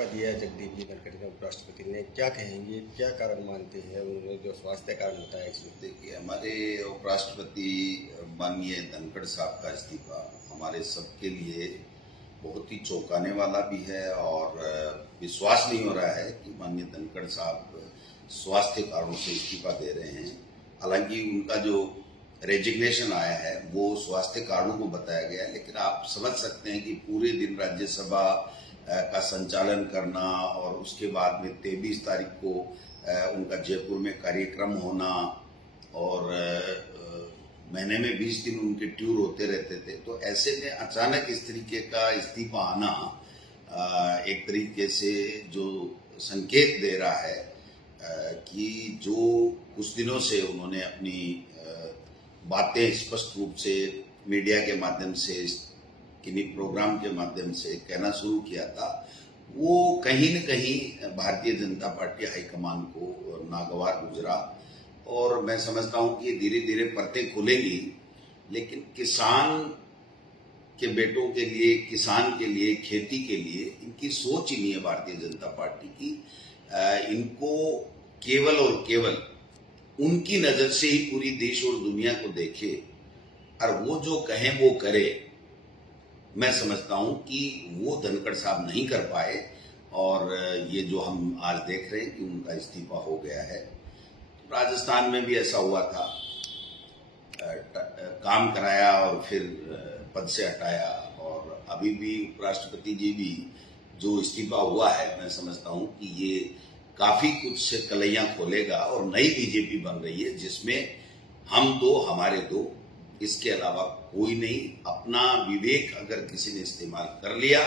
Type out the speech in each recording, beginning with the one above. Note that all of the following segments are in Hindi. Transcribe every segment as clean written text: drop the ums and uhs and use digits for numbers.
इस्तीफा दिया है जगदीप जी धनखड़ ने, उपराष्ट्रपति ने, क्या कहेंगे, क्या कारण मानते हैं उन्होंने जो स्वास्थ्य कारण बताया इसमें? देखिए, हमारे उपराष्ट्रपति माननीय धनखड़ साहब का इस्तीफा हमारे सबके लिए बहुत ही चौंकाने वाला भी है और विश्वास नहीं हो रहा है कि माननीय धनखड़ साहब स्वास्थ्य कारणों से इस्तीफा दे रहे हैं। हालांकि उनका जो रेजिग्नेशन आया है वो स्वास्थ्य कारणों को बताया गया है, लेकिन आप समझ सकते हैं कि पूरे दिन राज्यसभा का संचालन करना और उसके बाद में 23 तारीख को उनका जयपुर में कार्यक्रम होना और महीने में 20 दिन उनके टूर होते रहते थे, तो ऐसे में अचानक इस तरीके का इस्तीफा आना एक तरीके से जो संकेत दे रहा है कि जो कुछ दिनों से उन्होंने अपनी बातें स्पष्ट रूप से मीडिया के माध्यम से, किन्हीं प्रोग्राम के माध्यम से कहना शुरू किया था, वो कहीं न कहीं भारतीय जनता पार्टी हाईकमान को नागवार गुजरा। और मैं समझता हूं कि धीरे धीरे परतें खुलेंगी, लेकिन किसान के बेटों के लिए, किसान के लिए, खेती के लिए इनकी सोच ही नहीं है भारतीय जनता पार्टी की। इनको केवल और केवल उनकी नजर से ही पूरी देश और दुनिया को देखे और वो जो कहें वो करे। मैं समझता हूं कि वो धनखड़ साहब नहीं कर पाए और ये जो हम आज देख रहे हैं कि उनका इस्तीफा हो गया है। राजस्थान में भी ऐसा हुआ था, काम कराया और फिर पद से हटाया, और अभी भी उपराष्ट्रपति जी भी जो इस्तीफा हुआ है, मैं समझता हूं कि ये काफी कुछ से कलैयां खोलेगा और नई बीजेपी बन रही है जिसमें हम दो, हमारे दो, इसके अलावा कोई नहीं। अपना विवेक अगर किसी ने इस्तेमाल कर लिया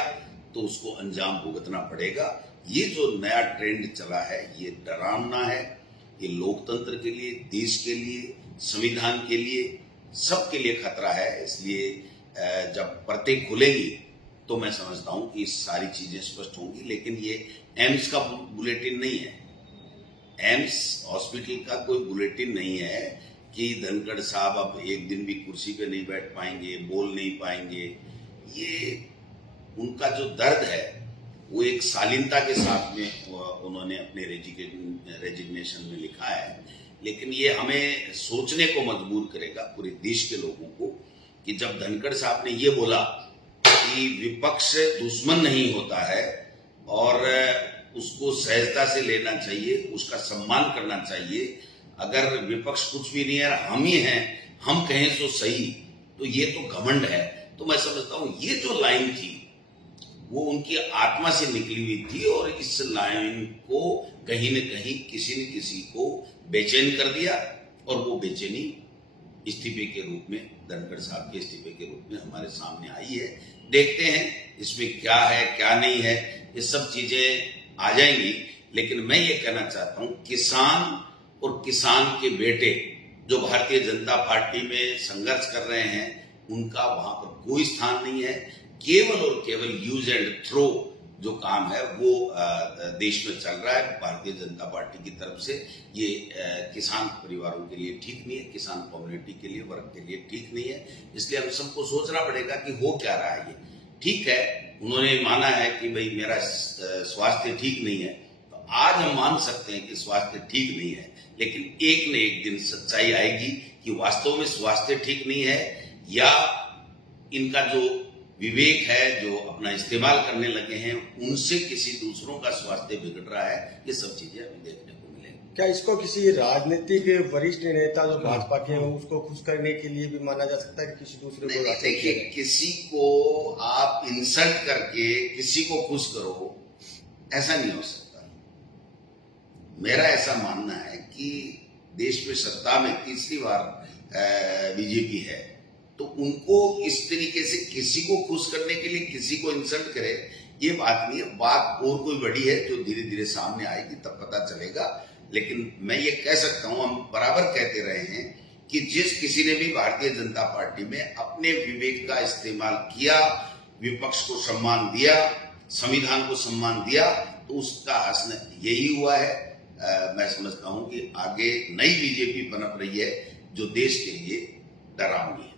तो उसको अंजाम भुगतना पड़ेगा। ये जो नया ट्रेंड चला है ये डरावना है, ये लोकतंत्र के लिए, देश के लिए, संविधान के लिए, सबके लिए खतरा है। इसलिए जब परतें खुलेंगी तो मैं समझता हूं कि सारी चीजें स्पष्ट होंगी। लेकिन ये एम्स का बुलेटिन नहीं है, एम्स हॉस्पिटल का कोई बुलेटिन नहीं है कि धनखड़ साहब अब एक दिन भी कुर्सी पे नहीं बैठ पाएंगे, बोल नहीं पाएंगे। ये उनका जो दर्द है वो एक शालीनता के साथ में उन्होंने अपने रेजिग्नेशन में लिखा है, लेकिन ये हमें सोचने को मजबूर करेगा पूरे देश के लोगों को कि जब धनखड़ साहब ने ये बोला कि विपक्ष दुश्मन नहीं होता है और उसको सहजता से लेना चाहिए, उसका सम्मान करना चाहिए। अगर विपक्ष कुछ भी नहीं है, हम ही हैं, हम कहें तो सही, तो ये तो घमंड है। तो मैं समझता हूं ये जो लाइन थी वो उनकी आत्मा से निकली हुई थी और इस लाइन को कहीं न कहीं किसी न किसी को बेचैन कर दिया और वो बेचैनी इस्तीफे के रूप में, धनखड़ साहब के इस्तीफे के रूप में हमारे सामने आई है। देखते हैं इसमें क्या है क्या नहीं है, ये सब चीजें आ जाएंगी। लेकिन मैं ये कहना चाहता हूं, किसान और किसान के बेटे जो भारतीय जनता पार्टी में संघर्ष कर रहे हैं उनका वहां पर कोई स्थान नहीं है। केवल और केवल यूज एंड थ्रो जो काम है वो देश में चल रहा है भारतीय जनता पार्टी की तरफ से। ये किसान परिवारों के लिए ठीक नहीं है, किसान कम्युनिटी के लिए, वर्ग के लिए ठीक नहीं है। इसलिए हम सबको सोचना पड़ेगा कि हो क्या रहा है। ये ठीक है, उन्होंने माना है कि भाई मेरा स्वास्थ्य ठीक नहीं है, तो आज हम मान सकते हैं कि स्वास्थ्य ठीक नहीं है, लेकिन एक न एक दिन सच्चाई आएगी कि वास्तव में स्वास्थ्य ठीक नहीं है या इनका जो विवेक है, जो अपना इस्तेमाल करने लगे हैं, उनसे किसी दूसरों का स्वास्थ्य बिगड़ रहा है। ये सब चीजें हमें देखने को मिलेंगी। क्या इसको किसी राजनीतिक वरिष्ठ नेता जो भाजपा के हैं उसको खुश करने के लिए भी माना जा सकता है कि किसी दूसरे को? देखिए, किसी को आप इंसल्ट करके किसी को खुश करो, ऐसा नहीं हो सकता। मेरा ऐसा मानना है कि देश में सत्ता में तीसरी बार बीजेपी है, तो उनको इस तरीके से किसी को खुश करने के लिए किसी को इंसल्ट करे, ये बात नहीं है। बात और कोई बड़ी है जो धीरे धीरे सामने आएगी तब पता चलेगा। लेकिन मैं ये कह सकता हूं, हम बराबर कहते रहे हैं कि जिस किसी ने भी भारतीय जनता पार्टी में अपने विवेक का इस्तेमाल किया, विपक्ष को सम्मान दिया, संविधान को सम्मान दिया, तो उसका हश्र यही हुआ है। मैं समझता हूं कि आगे नई बीजेपी पनप रही है जो देश के लिए डरावनी है।